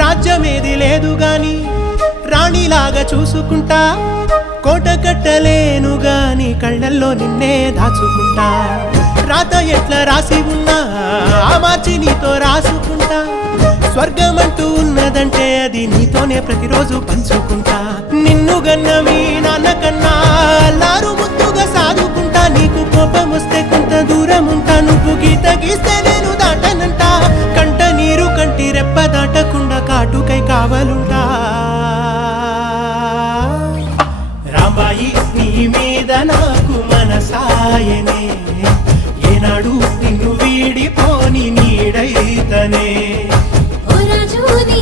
రాజ్యమేది లేదు గాని రాణిలాగా చూసుకుంటా, కోట కట్టలేను గాని కళ్ళల్లో నిన్నే దాచుకుంటా. రాత ఎట్లా రాసి ఉన్నా ఆ మార్చి నీతో రాసుకుంటా. స్వర్గమంటూ ఉన్నదంటే అది నీతోనే ప్రతిరోజు పంచుకుంటా. నిన్ను గన్న మీ నాన్న కన్నా అల్లారు ముద్దుగా సాదుకుంటా. నీకు కోపం వస్తే కొంత దూరం ఉంటా, నువ్వు గీత గీస్తే నేను దాటనంట. కంట నీరు కంటి రెప్ప దాటకుండా కాటుకై కావలుంటా. రాంబాయి నీ మీద నాకు మనసాయనే, ఏనాడు నిన్ను వీడిపోని నీడైతనే. ఓ రాజు నీ